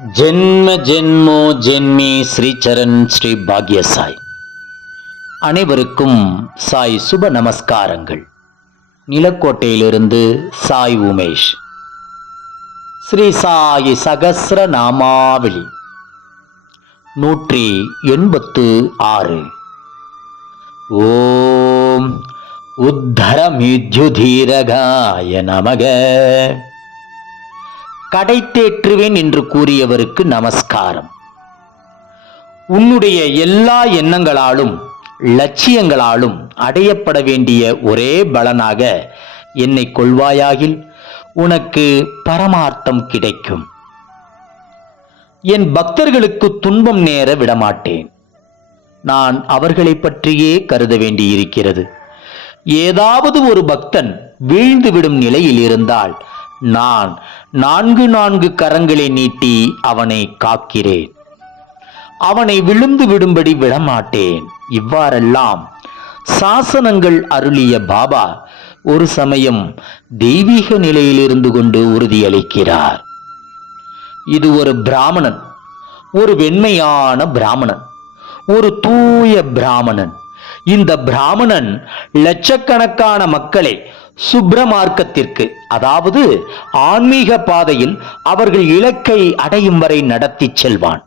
ஜென்ம ஜென்மோ ஜென்மி ஸ்ரீச்சரண் ஸ்ரீ பாக்ய சாய் அனைவருக்கும் சாய் சுப நமஸ்காரங்கள். நிலக்கோட்டையிலிருந்து சாய் உமேஷ். ஸ்ரீ சாயி சகசிர நாமாவளி நூற்றி எண்பத்து ஆறு. ஓம் உத்தரமித்யுதீரகாய நமக. கடை தேற்றுவேன் என்று கூறியவருக்கு நமஸ்காரம். உன்னுடைய எல்லா எண்ணங்களாலும் லட்சியங்களாலும் அடையப்பட வேண்டிய ஒரே பலனாக என்னை கொள்வாயாகில் உனக்கு பரமார்த்தம் கிடைக்கும். என் பக்தர்களுக்கு துன்பம் நேர விடமாட்டேன். நான் அவர்களைப் பற்றியே கருத வேண்டியிருக்கிறது. ஏதாவது ஒரு பக்தன் வீழ்ந்துவிடும் நிலையில் இருந்தால் நான் நான்கு நான்கு கரங்களை நீட்டி அவனை காக்கிறேன். அவனை விழுந்து விடும்படி விடமாட்டேன். இவ்வாறெல்லாம் சாசனங்கள் அருளிய பாபா ஒரு சமயம் தெய்வீக நிலையில் இருந்து கொண்டு உறுதியளிக்கிறார். இது ஒரு பிராமணன் ஒரு வெண்மையான பிராமணன் ஒரு தூய பிராமணன். இந்த பிராமணன் லட்சக்கணக்கான மக்களை சுப்பிரமார்க்கத்திற்கு அதாவது ஆன்மீக பாதையில் அவர்கள் இலக்கை அடையும் வரை நடத்தி செல்வான்.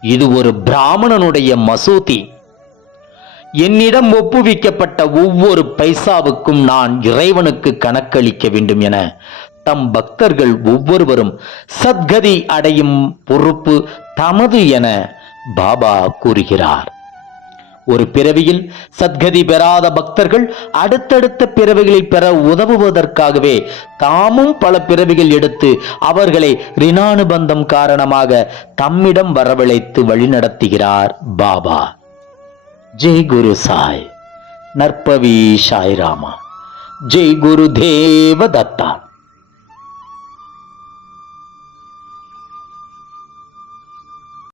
இது ஒரு பிராமணனுடைய மசூதி. என்னிடம் ஒப்புவிக்கப்பட்ட ஒவ்வொரு பைசாவுக்கும் நான் இறைவனுக்கு கணக்களிக்க வேண்டும் என தம் பக்தர்கள் ஒவ்வொருவரும் சத்கதி அடையும் பொறுப்பு தமது என பாபா கூறுகிறார். ஒரு பிறவியில் சத்கதி பெறாத பக்தர்கள் அடுத்தடுத்த பிறவிகளை பெற உதவுவதற்காகவே தாமும் பல பிறவிகள் எடுத்து அவர்களை ரிணானுபந்தம் காரணமாக தம்மிடம் வரவழைத்து வழிநடத்துகிறார் பாபா. ஜெய் குரு சாய். நற்பவி சாய் ராமா ஜெய் குரு தேவ தத்தா.